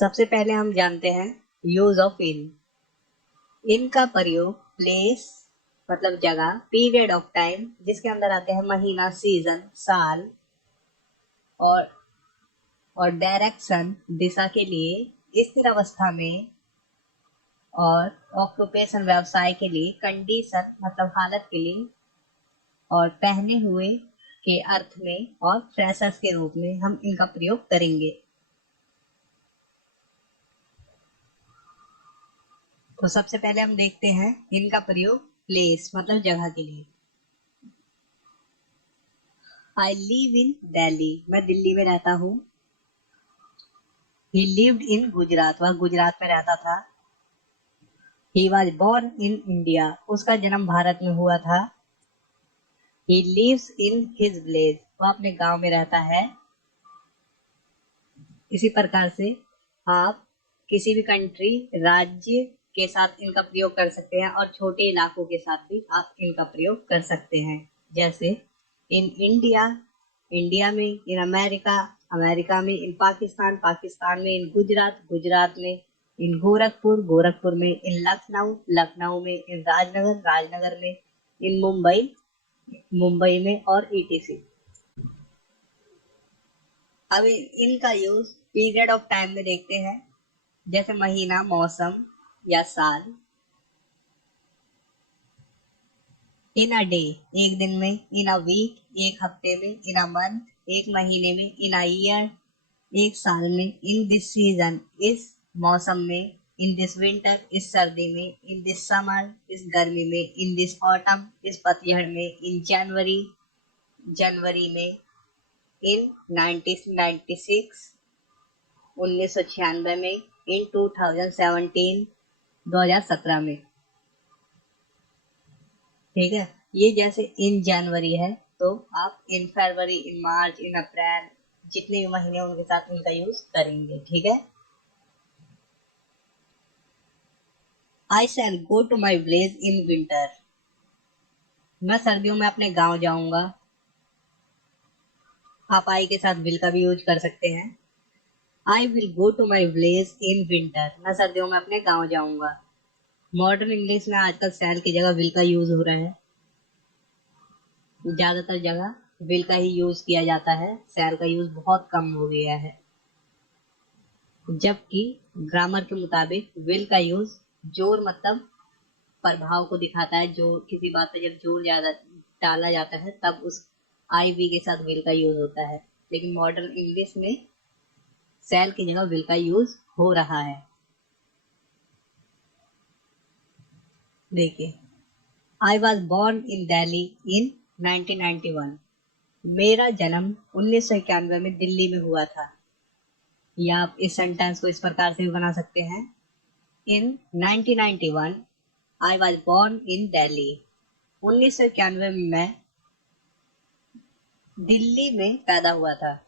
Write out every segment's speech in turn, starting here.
सबसे पहले हम जानते हैं यूज ऑफ इन। इन का प्रयोग प्लेस मतलब जगह, पीरियड ऑफ टाइम जिसके अंदर आते हैं महीना, सीजन, साल, और डायरेक्शन दिशा के लिए, स्थिर अवस्था में, और ऑक्यूपेशन व्यवसाय के लिए, कंडीशन मतलब हालत के लिए, और पहने हुए के अर्थ में, और फ्रेशर्स के रूप में हम इनका प्रयोग करेंगे। तो सबसे पहले हम देखते हैं इनका प्रयोग प्लेस मतलब जगह के लिए। आई लिव इन दिल्ली, मैं दिल्ली में रहता हूँ। ही लिव्ड इन गुजरात, वह गुजरात में रहता था। He was born in India, उसका जन्म भारत में हुआ था। He lives in his village, वह अपने गांव में रहता है। इसी प्रकार से आप किसी भी कंट्री, राज्य के साथ इनका प्रयोग कर सकते हैं, और छोटे इलाकों के साथ भी आप इनका प्रयोग कर सकते हैं। जैसे इन इंडिया, इंडिया में, इन अमेरिका, अमेरिका में, इन पाकिस्तान, पाकिस्तान में, इन गुजरात, गुजरात में, इन गोरखपुर, गोरखपुर में, इन लखनऊ, लखनऊ में, इन राजनगर, राजनगर में, इन मुंबई, मुंबई में, और ईटीसी। अब इनका यूज पीरियड ऑफ टाइम में देखते हैं, जैसे महीना, मौसम या साल। इन अ डे, एक दिन में। इन अ वीक, एक हफ्ते में। इन अ मंथ, एक महीने में। इन अ ईयर, एक साल में। इन दिस सीजन, इस मौसम में। इन दिस विंटर, इस सर्दी में। इन दिस समर, इस गर्मी में। इन दिस ऑटम, इस पतझड़ में। इन जनवरी, जनवरी में। इन 1996, 1996 में। इन 2017, 2017 में। ठीक है, ये जैसे इन जनवरी है तो आप इन फरवरी, इन मार्च, इन अप्रैल, जितने भी महीने हैं उनके साथ इनका यूज करेंगे। ठीक है। I shall go to my village in winter, मैं सर्दियों में अपने गांव जाऊंगा। आप आई के साथ विल का भी यूज कर सकते हैं। I will go to my village in winter, मैं सर्दियों में अपने गांव जाऊंगा। मॉडर्न इंग्लिश में आजकल शैल की जगह विल का यूज हो रहा है, ज्यादातर जगह विल का ही यूज किया जाता है, शैल का यूज बहुत कम हो गया है। जबकि ग्रामर के मुताबिक विल का यूज जोर मतलब प्रभाव को दिखाता है, जो किसी बात पर जब जोर ज्यादा डाला जाता है तब उस आई वी के साथ विल का यूज होता है। लेकिन मॉडर्न इंग्लिश में शैल की जगह विल का यूज हो रहा है। देखिए, I was born in Delhi in 1991, मेरा जन्म 1991 में दिल्ली में हुआ था। या आप इस सेंटेंस को इस प्रकार से भी बना सकते हैं, in 1991 I was born in Delhi, 1991 में मैं दिल्ली में पैदा हुआ था।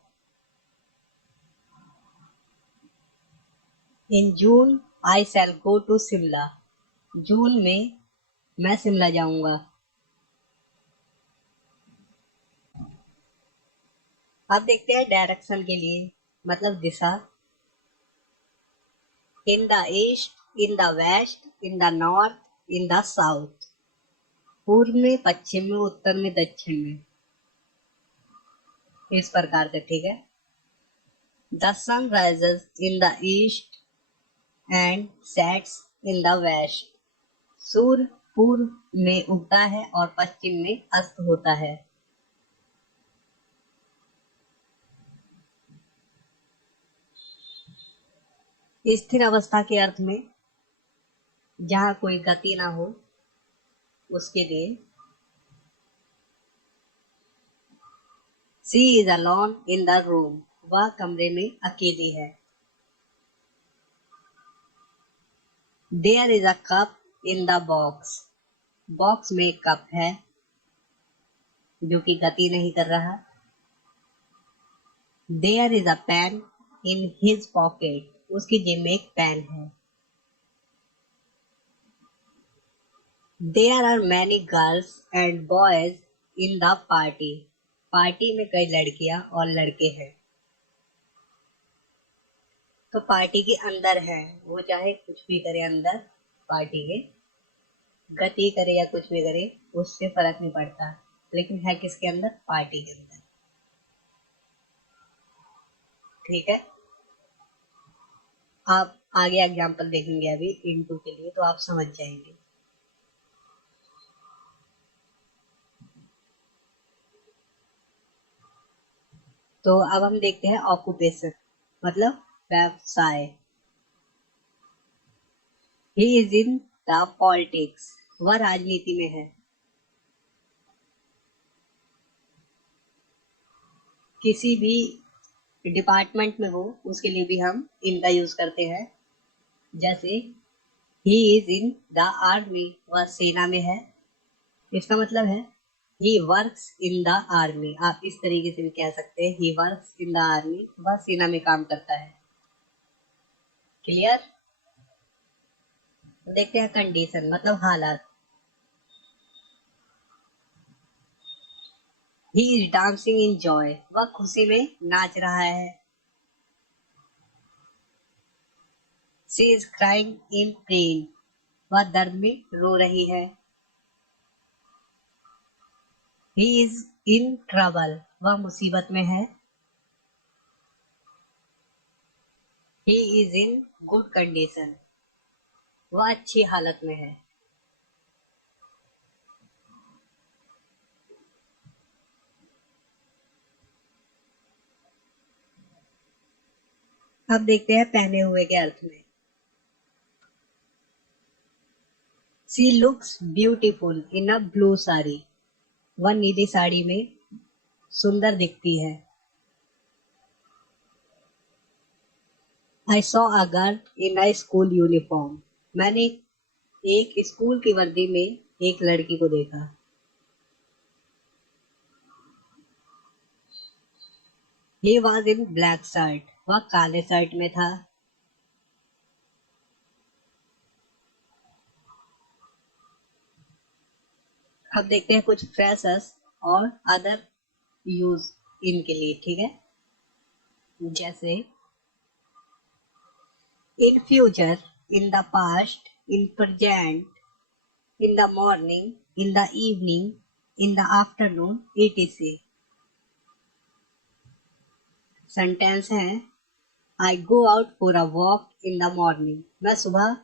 इन जून आई शैल गो टू शिमला, जून में मैं शिमला जाऊंगा। अब देखते हैं डायरेक्शन के लिए मतलब दिशा। In the east, in the west, in the north, in the south, पूर्व में, पश्चिम में, उत्तर में, दक्षिण में, इस प्रकार से। ठीक है। The sun rises in the east and sets in the west, सूर्य पूर्व में उगता है और पश्चिम में अस्त होता है। स्थिर अवस्था के अर्थ में जहां कोई गति ना हो उसके लिए, she is alone in the room, वह कमरे में अकेली है। There is a cup in the box, box में एक कप है जो कि गति नहीं कर रहा। There is a pen in his pocket, उसकी जेब में एक पेन है। There are many girls and boys in the party, party में कई लड़कियां और लड़के हैं। तो पार्टी के अंदर है, वो चाहे कुछ भी करे अंदर, पार्टी के गति करे या कुछ भी करे, उससे फर्क नहीं पड़ता, लेकिन है किसके अंदर? पार्टी के अंदर। ठीक है, आप आगे एग्जाम्पल देखेंगे अभी इनटू के लिए, तो आप समझ जाएंगे। तो अब हम देखते हैं ऑक्यूपेशन, मतलब व्यवसाय। He is in the politics, वह राजनीति में है। किसी भी डिपार्टमेंट में हो उसके लिए भी हम इनका यूज करते हैं। जैसे he is in the army, वह सेना में है। इसका मतलब है he works in the army. आप इस तरीके से भी कह सकते हैं, he works in the army, वह सेना में काम करता है। क्लियर? देखते हैं कंडीशन, मतलब हालात। He is dancing in joy, वह खुशी में नाच रहा है। She is crying in pen, वह दर्द में रो रही है। ही इज इन ट्रबल, वह मुसीबत में है। He is in good condition, वह अच्छी हालत में है। अब देखते हैं पहने हुए के अर्थ में। She looks beautiful in a blue sari, वह नीली साड़ी में सुंदर दिखती है। I saw a girl in a school uniform, मैंने एक स्कूल की वर्दी में एक लड़की को देखा। He was in black shirt, वह काले शर्ट में था। अब देखते हैं कुछ फ्रेशर्स और अदर यूज इनके लिए। ठीक है, जैसे in future, in the past, in present, in the morning, in the evening, in the afternoon, etc। Sentence है, I go out for a walk in the morning, मैं सुबह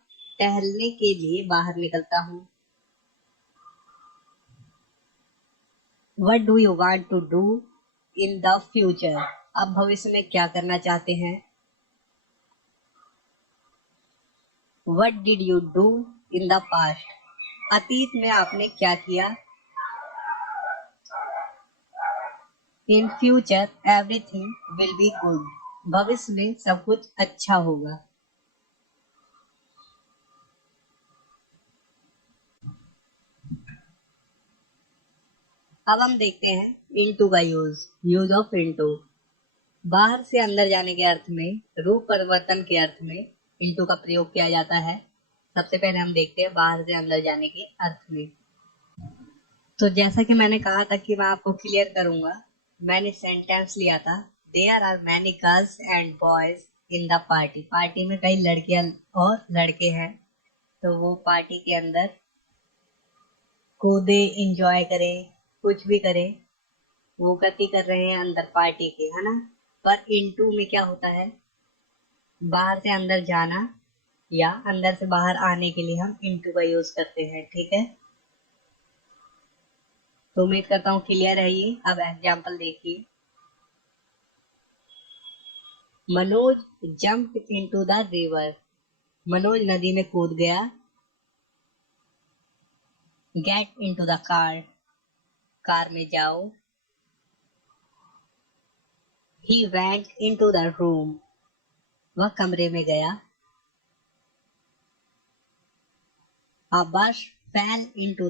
टहलने के लिए बाहर निकलता हूँ। What do you want to do in the future, आप भविष्य में क्या करना चाहते हैं। What did you do in the past, अतीत में आपने क्या किया। In future everything will be good, भविष्य में सब कुछ अच्छा होगा। अब हम देखते हैं इनटू का यूज ऑफ इनटू। बाहर से अंदर जाने के अर्थ में, रूप परिवर्तन के अर्थ में इनटू का प्रयोग किया जाता है। सबसे पहले हम देखते हैं बाहर से अंदर जाने के अर्थ में। तो जैसा कि मैंने कहा था कि मैं आपको क्लियर करूंगा, मैंने सेंटेंस लिया था, there are many girls and boys in the party, party में कई लड़कियां और लड़के हैं। तो वो पार्टी के अंदर कूदे, इंजॉय करें, कुछ भी करें, वो गति कर रहे हैं अंदर पार्टी के, है ना। पर इनटू में क्या होता है, बाहर से अंदर जाना या अंदर से बाहर आने के लिए हम इनटू का यूज करते हैं। ठीक है, तो उम्मीद करता हूँ क्लियर है ये। अब एग्जाम्पल देखिए, Manoj jump into the river, Manoj नदी में कूद गया। Get into the car, car में जाओ। He went into the room, वह कमरे में गया। A bus fell into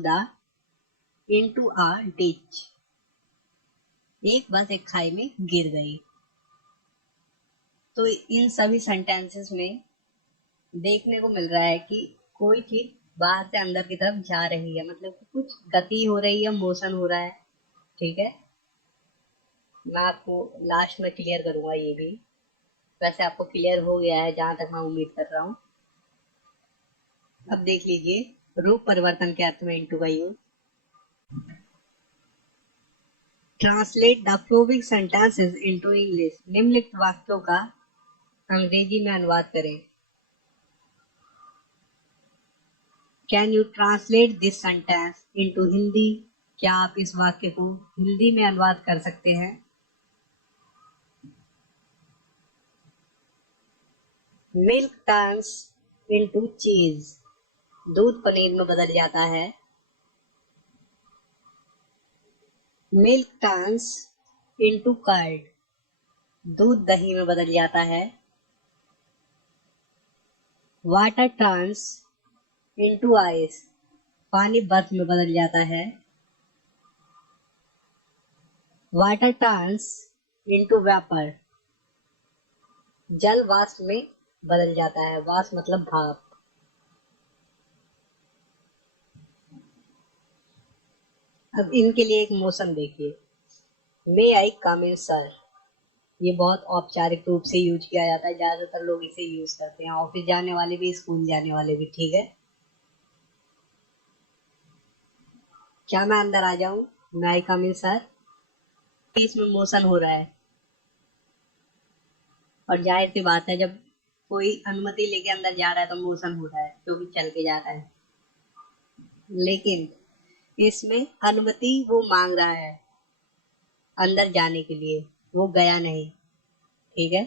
a ditch, एक बस एक खाई में गिर गई। तो इन सभी सेंटेंसेस में देखने को मिल रहा है कि कोई चीज बाहर से अंदर की तरफ जा रही है, मतलब कि कुछ गति हो रही है, मोशन हो रहा है। ठीक है, मैं आपको लास्ट में क्लियर करूंगा ये भी। वैसे आपको क्लियर हो गया है जहां तक मैं उम्मीद कर रहा हूँ। अब देख लीजिए रूप परिवर्तन के अर्थ में इनटू का use. Translate the flowing sentences into English. निम्नलिखित वाक्यों का अंग्रेजी में अनुवाद करें। Can you translate this sentence into Hindi. क्या आप इस वाक्य को हिंदी में अनुवाद कर सकते हैं। मिल्क टर्न्स इनटू चीज। दूध पनीर में बदल जाता है। Milk turns into curd. दूध दही में बदल जाता है। Water turns into ice. पानी बर्फ में बदल जाता है। Water turns into vapour. जल वाष्प में बदल जाता है। वाष्प मतलब भाप। अब इनके लिए एक मोशन देखिए। मे आई कम इन सर। ये बहुत औपचारिक रूप से यूज किया जाता है। ज्यादातर लोग इसे यूज करते हैं, ऑफिस जाने वाले भी, स्कूल जाने वाले भी। ठीक है, क्या मैं अंदर आ जाऊं। मे आई कम इन सर। इसमें मोशन हो रहा है और जाहिर सी बात है जब कोई अनुमति लेके अंदर जा रहा है तो मोशन हो रहा है क्योंकि चल के जा रहा है। लेकिन इसमें अनुमति वो मांग रहा है अंदर जाने के लिए, वो गया नहीं। ठीक है,